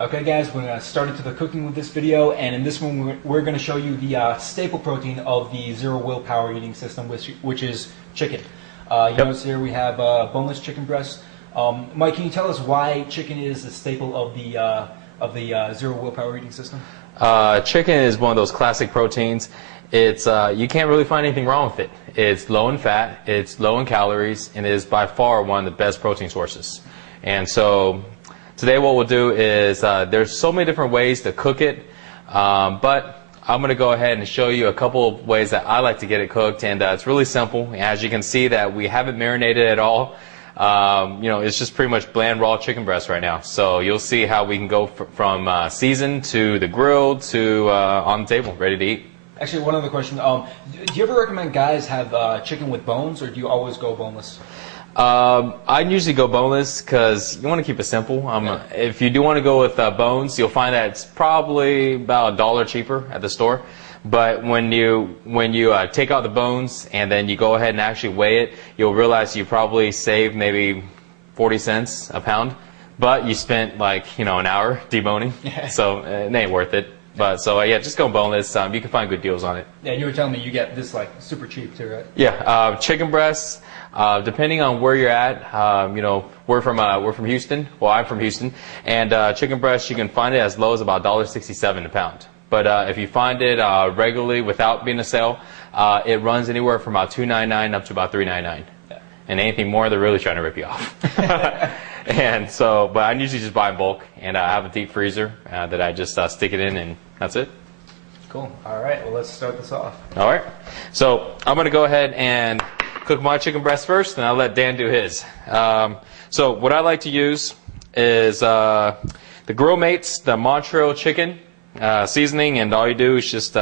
Okay guys, we're going to start into the cooking with this video, and in this one we're going to show you the staple protein of the zero willpower eating system, which is chicken. Notice here we have boneless chicken breast. Mike, can you tell us why chicken is a staple of the zero willpower eating system? Chicken is one of those classic proteins. It's you can't really find anything wrong with it. It's low in fat, it's low in calories, and it is by far one of the best protein sources. And so today what we'll do is there's so many different ways to cook it, but I'm going to go ahead and show you a couple of ways that I like to get it cooked, and it's really simple. As you can see that we haven't marinated at all. It's just pretty much bland raw chicken breast right now. So you'll see how we can go from seasoned to the grilled to on the table, ready to eat. Actually, one other question. Do you ever recommend guys have chicken with bones, or do you always go boneless? I usually go boneless because you want to keep it simple. If you do want to go with bones, you'll find that it's probably about $1 cheaper at the store. But when you take out the bones and then you go ahead and actually weigh it, you'll realize you probably saved maybe 40 cents a pound, but you spent like an hour deboning, so it ain't worth it. But so yeah, just go boneless. You can find good deals on it. Yeah, you were telling me you get this like super cheap too, right? Yeah, chicken breasts. Depending on where you're at, we're from Houston. Well, I'm from Houston, and chicken breast you can find it as low as about $1.67 a pound. But if you find it regularly without being a sale, it runs anywhere from about $2.99 up to about $3.99. Yeah. And anything more, they're really trying to rip you off. And so, but I usually just buy in bulk, and I have a deep freezer that I just stick it in, and that's it. Cool. All right. Well, let's start this off. All right. So I'm going to go ahead and cook my chicken breast first, and I'll let Dan do his. So what I like to use is the Grill Mates, the Montreal chicken seasoning, and all you do is just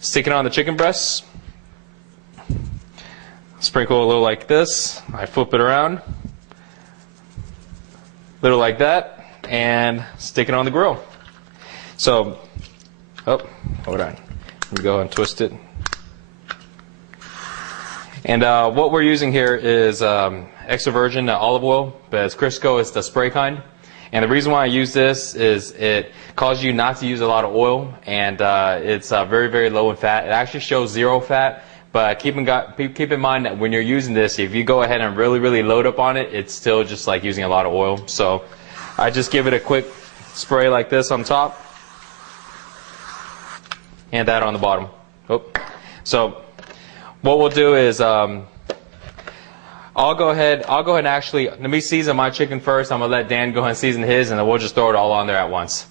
stick it on the chicken breasts. Sprinkle a little like this. I flip it around. Little like that, and stick it on the grill. So, hold on. Let me go and twist it. And what we're using here is extra virgin olive oil, but it's Crisco, it's the spray kind. And the reason why I use this is it causes you not to use a lot of oil, and it's very, very low in fat. It actually shows 0 fat, but keep in mind that when you're using this, if you go ahead and really, really load up on it, it's still just like using a lot of oil. So I just give it a quick spray like this on top, and that on the bottom. So what we'll do is I'll go ahead and actually let me season my chicken first. I'm gonna let Dan go ahead and season his, and then we'll just throw it all on there at once.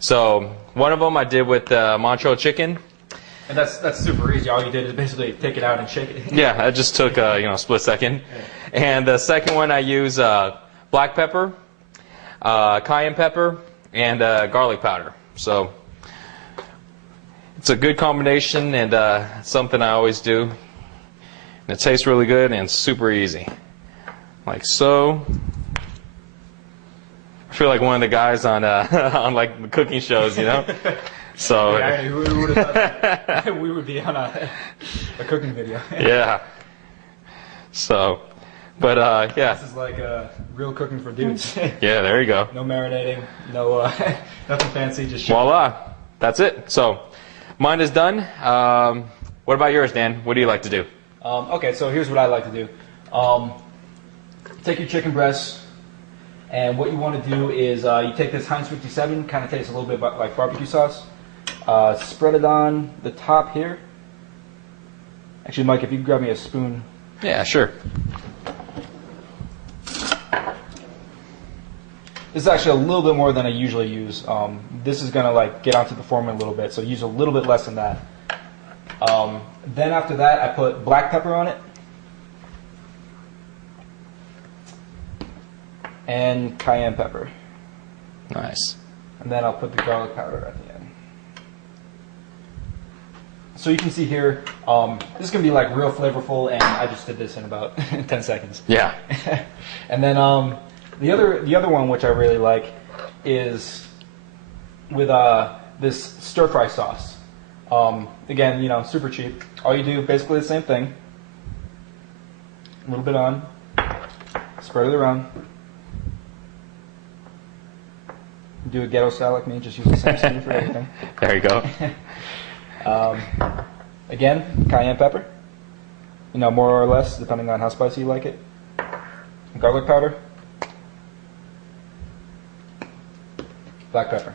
So one of them I did with Montreal chicken. And that's super easy. All you did is basically take it out and shake it. Yeah, it just took a split second. Yeah. And the second one I use black pepper, cayenne pepper, and garlic powder. So it's a good combination, and something I always do. And it tastes really good and super easy. Like so. I feel like one of the guys on on like the cooking shows, So yeah, who would have thought that we would be on a cooking video? Yeah. So, but yeah. This is like real cooking for dudes. Yeah, there you go. No marinating, no nothing fancy, just voila. That's it. So, mine is done. What about yours, Dan? What do you like to do? Okay, so here's what I like to do. Take your chicken breasts, and what you want to do is you take this Heinz 57, kind of tastes a little bit like barbecue sauce. Spread it on the top here. Actually, Mike, if you could grab me a spoon. Yeah, sure. This is actually a little bit more than I usually use. This is gonna like get onto the form a little bit, so use a little bit less than that. Then after that, I put black pepper on it and cayenne pepper. Nice. And then I'll put the garlic powder at the end. So you can see here, this is going to be like real flavorful, and I just did this in about 10 seconds. Yeah. And then the other one, which I really like, is with this stir fry sauce. Again, super cheap. All you do, basically the same thing. A little bit on, spread it around. Do a ghetto style like me, just use the same seasoning for everything. There you go. Again, cayenne pepper. You know, more or less, depending on how spicy you like it. Garlic powder. Black pepper.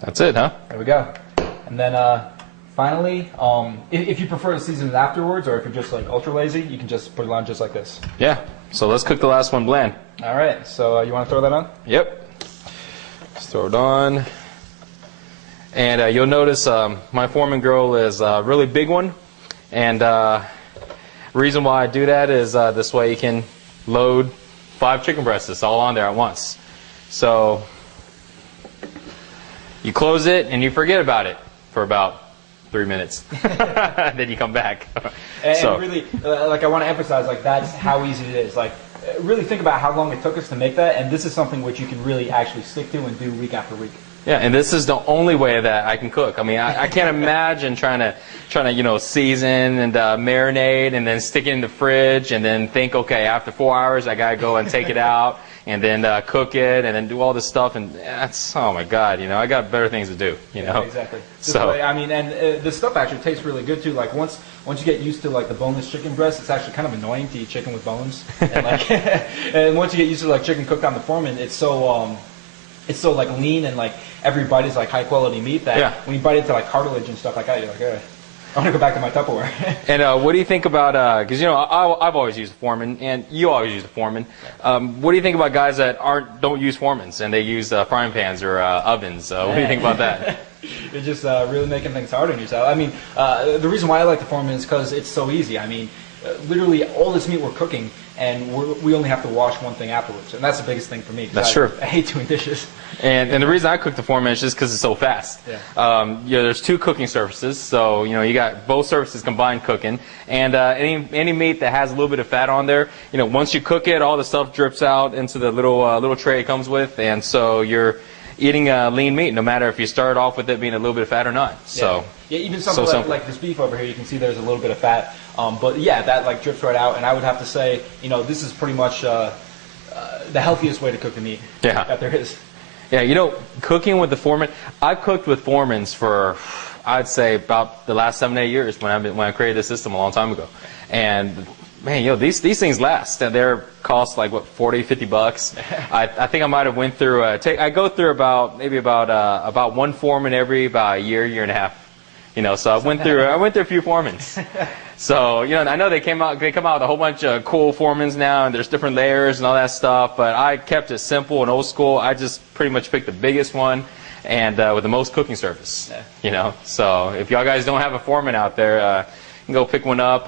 That's it, huh? There we go. And then finally, if you prefer to season it afterwards, or if you're just like ultra lazy, you can just put it on just like this. Yeah. So let's cook the last one bland. All right. So you want to throw that on? Yep. Just throw it on. And you'll notice my Foreman grill is a really big one. And reason why I do that is this way you can load 5 chicken breasts all on there at once. So you close it and you forget about it for about 3 minutes. Then you come back. And really, like I want to emphasize, like that's how easy it is. Like really think about how long it took us to make that, and this is something which you can really actually stick to and do week after week. Yeah, and this is the only way that I can cook. I mean, I can't imagine trying to season and marinate and then stick it in the fridge and then think, okay, after 4 hours I gotta go and take it out and then cook it and then do all this stuff, and that's, oh my God, I got better things to do, Yeah, exactly. So I mean, and this stuff actually tastes really good too. Like once you get used to like the boneless chicken breast, it's actually kind of annoying to eat chicken with bones. And like, and once you get used to like chicken cooked on the Foreman, it's so like lean and like every bite is like high quality meat that when you bite into like cartilage and stuff like that, you're like, I want to go back to my Tupperware. And what do you think about, because I've always used a Foreman, and you always use a Foreman. What do you think about guys that don't use Foremans and they use frying pans or ovens? What do you think about that? You're just really making things hard on yourself. I mean, the reason why I like the Foreman is because it's so easy. I mean, literally all this meat we're cooking, and we only have to wash one thing afterwards, and that's the biggest thing for me. That's true. I hate doing dishes. And the reason I cook the Foreman is just because it's so fast. Yeah. There's 2 cooking surfaces, so you got both surfaces combined cooking, and any meat that has a little bit of fat on there, once you cook it, all the stuff drips out into the little tray it comes with, and so you're eating lean meat, no matter if you start off with it being a little bit of fat or not. So yeah, even something like this beef over here, you can see there's a little bit of fat. But yeah, that like drips right out, and I would have to say, this is pretty much the healthiest way to cook the meat that there is. Yeah, cooking with the Foreman, I've cooked with Foremans for, I'd say, about the last 7 to 8 years when I created this system a long time ago. And man, these things last. They're cost like what, $40-50. I think I might have went through. I go through about one Foreman every about a year and a half. So I went through a few Foremans. So I know they come out with a whole bunch of cool Foremans now, and there's different layers and all that stuff. But I kept it simple and old school. I just pretty much picked the biggest one and with the most cooking surface. So if y'all guys don't have a Foreman out there, you can go pick one up.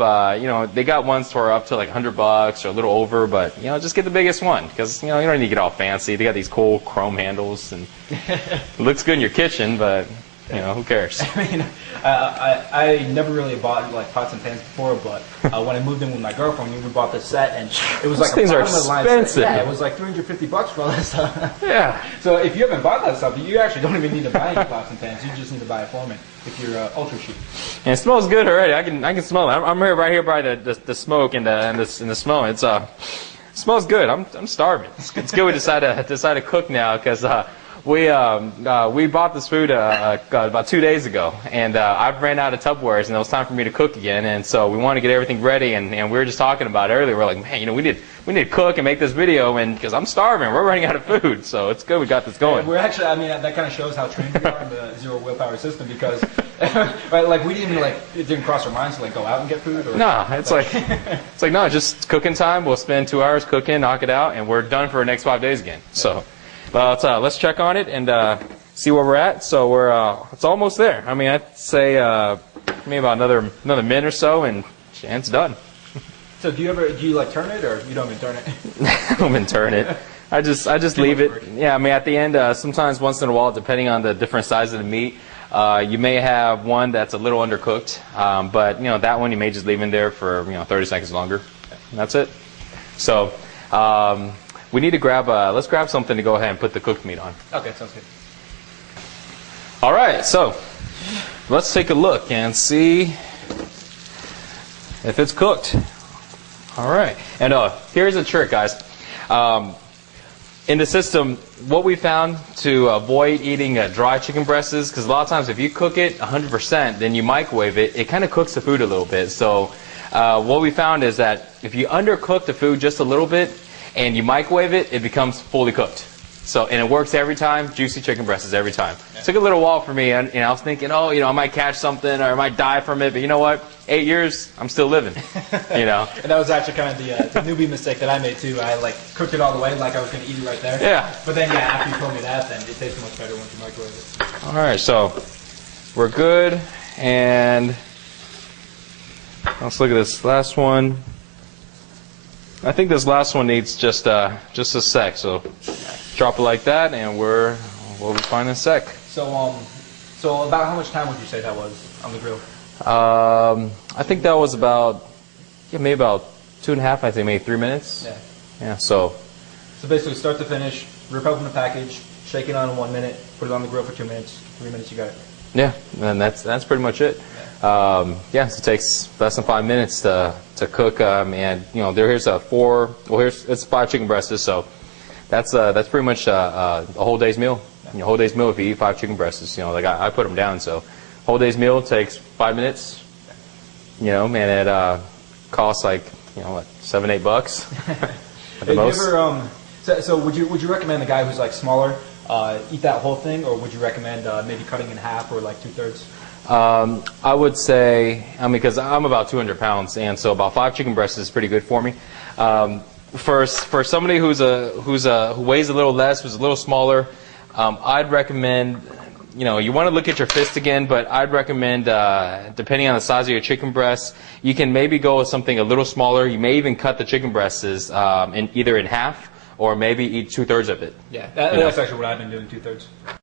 They got ones for up to like $100 or a little over, but just get the biggest one because you don't need to get all fancy. They got these cool chrome handles and it looks good in your kitchen, but who cares? I mean, I never really bought like pots and pans before, but when I moved in with my girlfriend, we bought this set, and it was like things a are bottom of the line expensive. set. Yeah, it was like $350 for all that stuff. Yeah. So if you haven't bought that stuff, you actually don't even need to buy any pots and pans. You just need to buy a Foreman if you're ultra cheap. And it smells good already. I can smell it. I'm right here by the smoke and the smell. It smells good. I'm starving. It's good we decide to cook now because. We bought this food about 2 days ago, and I've ran out of Tupperwares, and it was time for me to cook again. And so we wanted to get everything ready, and we were just talking about it earlier. We're like, man, we need to cook and make this video, and because I'm starving, we're running out of food. So it's good we got this going. We're actually, I mean, that kind of shows how trained we are in the zero willpower system because, right, like we didn't even it didn't cross our minds to go out and get food. Or, no, it's like no, just cooking time. We'll spend 2 hours cooking, knock it out, and we're done for the next 5 days again. So. Let's check on it and see where we're at. So it's almost there. I mean, I'd say maybe about another minute or so, and it's done. So do you like turn it, or you don't even turn it? I don't even turn it. I just leave it. Yeah, I mean, at the end, sometimes once in a while, depending on the different size of the meat, you may have one that's a little undercooked, but that one you may just leave in there for 30 seconds longer. And that's it. So. We need to let's grab something to go ahead and put the cooked meat on. Okay, sounds good. All right, so let's take a look and see if it's cooked. All right, and here's a trick, guys. In the system, what we found to avoid eating dry chicken breasts is, because a lot of times if you cook it 100%, then you microwave it, it kind of cooks the food a little bit. So what we found is that if you undercook the food just a little bit and you microwave it, it becomes fully cooked. So, and it works every time, juicy chicken breasts every time. Yeah. It took a little while for me, and I was thinking, oh, I might catch something or I might die from it, but you know what? 8 years, I'm still living, And that was actually kind of the newbie mistake that I made too. I cooked it all the way like I was going to eat it right there. Yeah. But then after you told me that, then it tastes much better once you microwave it. All right, so we're good, and let's look at this last one. I think this last one needs just a sec, so drop it like that, and we'll be fine in a sec. So about how much time would you say that was on the grill? I think that was about maybe about 2.5. I think maybe 3 minutes. Yeah. Yeah. So basically, start to finish, rip open the package, shake it on in 1 minute, put it on the grill for 2 minutes. 3 minutes, you got it. Yeah, and that's pretty much it. So it takes less than 5 minutes to cook, and here's it's 5 chicken breasts, so that's pretty much a whole day's meal. A whole day's meal if you eat 5 chicken breasts. Like I put them down, so whole day's meal takes 5 minutes. And it costs like what, $7-8 at the most. So would you recommend the guy who's like smaller eat that whole thing, or would you recommend maybe cutting in half or like 2/3? I would say, because I'm about 200 pounds, and so about 5 chicken breasts is pretty good for me. For somebody who weighs a little less, who's a little smaller, I'd recommend, you want to look at your fist again, but I'd recommend, depending on the size of your chicken breasts, you can maybe go with something a little smaller. You may even cut the chicken breasts either in half, or maybe eat 2/3 of it. Yeah, that's actually what I've been doing, 2/3.